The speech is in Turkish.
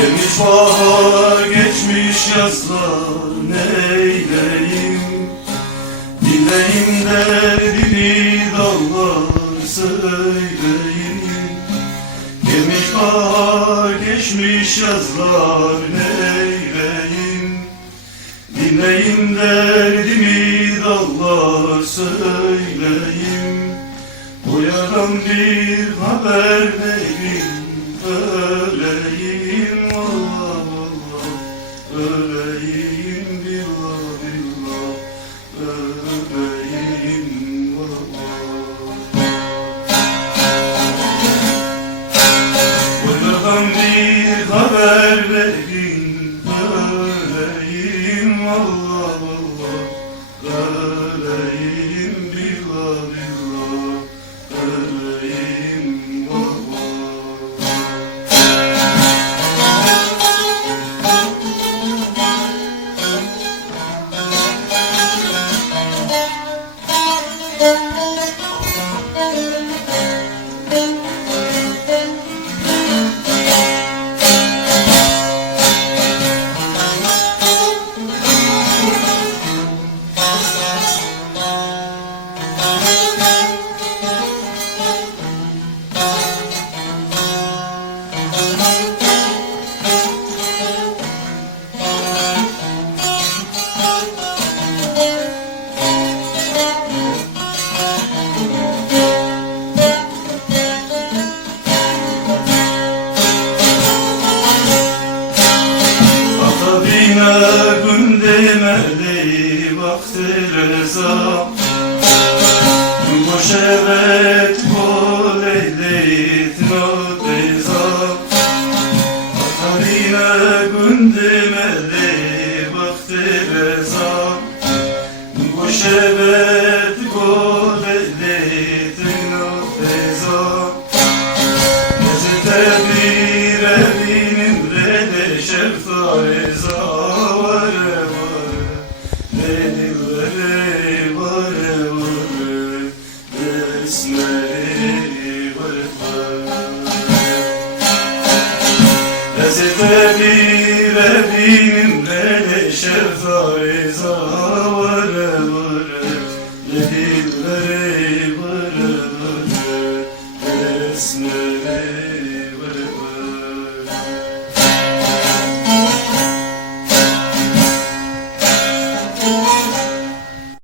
Gelmiş bahar, geçmiş yazlar, neyleyim? Dinleyim derdini dallar söyleyim. Gelmiş bahar, geçmiş yazlar, neyleyim? Dinleyim derdimi dallar söyleyim. O yardan bir haber verin, öleyim Allah Allah, öleyim billah billah, öleyim Allah. O yardan bir haber verin, öleyim Allah Allah, öleyim billah billah, öleyim Allah. Demeli vakti reza boş evet kol ehliyet not reza Tarine gün demeli vakti reza boş evet kol ehliyet not reza Nezete bir evinin rede şefta reza Ezete bir evimde de şefzariza vare vare Dedilleri vare vare Esmeri